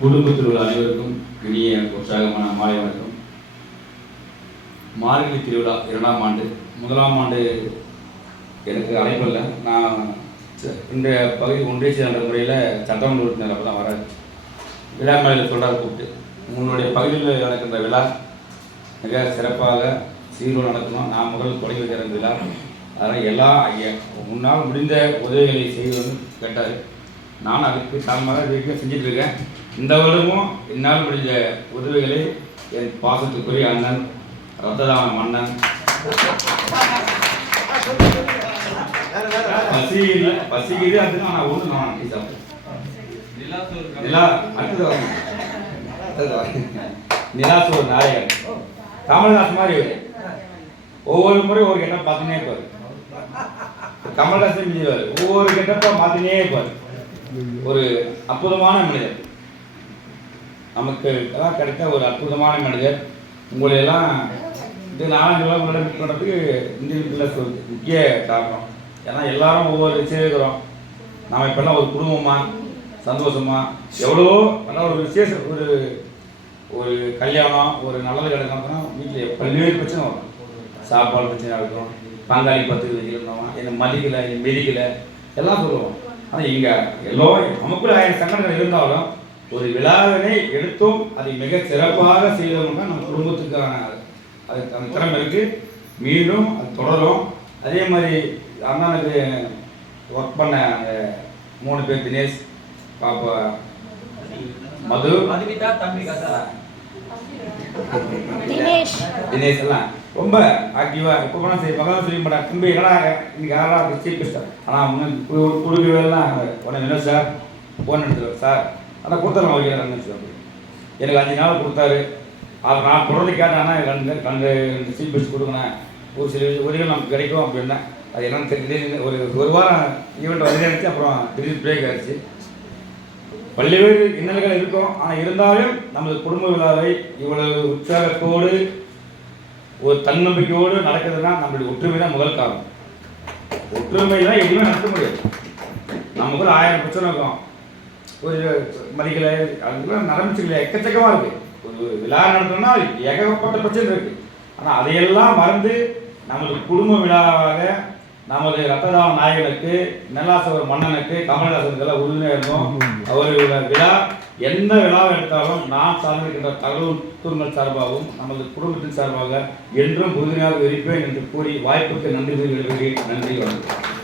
குடும்பத்தில் உள்ள அனைவருக்கும் இனிய உற்சாகமான மாலை வணக்கம். மார்கழி திருவிழா இரண்டாம் ஆண்டு. முதலாம் ஆண்டு எனக்கு அழைப்பில்லை. நான் இந்த பகுதி ஒன்றிய செயலாளர் முறையில் சட்டமன்ற உறுப்பினர் அப்போ தான் வராது விழா மேலையில் சொல்கிறார் கூப்பிட்டு. உங்களுடைய பகுதியில் நடக்கின்ற விழா மிக சிறப்பாக சீரோடு நடக்கணும் நான் முதல் தொடங்கி வைக்கிற விழா. அதனால் எல்லா முன்னால் முடிந்த உதவிகளை செய்யணும்னு கேட்டார். நான் அதுக்கு சமமாக வரைக்கும் செஞ்சுட்டு இருக்கேன். இந்த வருடமும் என்னால் முடிஞ்ச உதவிகளை என் பாசத்துக்குரிய அண்ணன் ரத்ததான மன்னன் பசி இல்லை பசிக்குது அது நான் ஒன்று நான் சாப்பிட்டேன். நிலா அடுத்தது வரணும். நிலாசு ஒரு நாயகன். கமல்ஹாஸ் மாதிரி இவரு. ஒவ்வொரு முறை ஒரு கெட்ட பார்த்துனே இருப்பாரு. கமல்ஹாசன் ஒவ்வொரு கெட்டப்பா பார்த்துனே இருப்பார். ஒரு அற்புதமான மனிதர். நமக்கு எல்லாம் கிடைத்த ஒரு அற்புதமான மனிதர். உங்களை எல்லாம் இது நாலஞ்சு முன்னாடி மீட் பண்ணுறதுக்கு இந்த வீட்டில் ஒரு முக்கிய காரணம். ஏன்னா எல்லாரும் ஒவ்வொரு விஷயம் இருக்கிறோம் நாம் இப்போல்லாம் ஒரு குடும்பமாக சந்தோஷமா எவ்வளோ நல்லா ஒரு விசேஷம் ஒரு ஒரு கல்யாணம் ஒரு நல்லது கிடக்கணும்னா வீட்டில் பல்வேறு பிரச்சனை வரும். சாப்பாடு பிரச்சனை இருக்கும் பங்காளி பத்து இருந்தவன் என்னை மதிக்கலை என்னை மெதிக்கலை எல்லாம் சொல்லுவோம். ஆனால் இங்கே எல்லோ நமக்குள்ள ஆயிரம் சங்கடங்கள் இருந்தாலும் ஒரு விழாவினை எடுத்தும் அதை மிக சிறப்பாக செய்தவங்க நம்ம குடும்பத்துக்கான அது அந்த திறமை இருக்கு. மீண்டும் அது தொடரும். அதே மாதிரி அண்ணனுக்கு ஒர்க் பண்ண அந்த மூணு பேர் தினேஷ் பாப்பா மது. மதுமிதா தம்பி கசா தினேஷ். தினேஷ் எல்லாம் ரொம்ப ஆக்டிவாக எப்போ போனால் சரி பக்கம் சொல்லி மாட்டாங்க திரும்ப என்னடா இன்னைக்கு யாரா சீஃப் மினிஸ்டர் ஆனால் முன்ன கொடுக்குறதெல்லாம் உடனே என்ன சார்? Phone எடுத்துருவார் sir. ஆனால் கொடுத்தாரு வைக்கிறேன் சார் எனக்கு அஞ்சு நாள் கொடுத்தாரு. அவர் நான் குழந்தை கேட்டேன்னா ரெண்டு ரெண்டு ரெண்டு சீட் பஸ் கொடுக்கணும். ஒரு சில உதவிகள் நமக்கு கிடைக்கும் அப்படின்னா அது என்னன்னு தெரிஞ்சு ஒரு ஒரு வாரம் ஈவெண்ட் வந்து இருந்துச்சு அப்புறம் திடீர் பிரேக் ஆயிடுச்சு. பல்வேறு இன்னல்கள் இருக்கும். ஆனால் இருந்தாலும் நமது குடும்ப விழாவை இவ்வளவு உற்சாகத்தோடு ஒரு தன்னம்பிக்கையோடு நடக்குதுன்னா நம்மளுடைய ஒற்றுமை தான் முதல் காரணம். ஒற்றுமை தான் எதுவுமே நடத்த முடியாது. நமக்குள்ள ஆயிரம் பிரச்சனை இருக்கும். ஒரு மதிக்கலை அதுக்கெல்லாம் நடந்துச்சுக்கல எக்கச்சக்கமாக இருக்குது ஒரு விழா நடத்தணும்னா ஏகப்பட்ட பிரச்சனை இருக்குது ஆனால் அதையெல்லாம் மறந்து நமது குடும்ப விழாவாக நமது ரத்ததான நாயகனுக்கு நல்லாசவர் மன்னனுக்கு கமலஹாசனுக்கு எல்லாம் உறுதுணையாக இருந்தோம். அவர்களோட விழா எந்த விழாவை எடுத்தாலும் நான் சார்ந்திருக்கின்ற தகவல் தூண்கள் சார்பாகவும் நமது குடும்பத்தின் சார்பாக என்றும் உறுதியாக இருப்பேன் என்று கூறி வாய்ப்புக்கு நன்றி கூறி நன்றி வணக்கம்.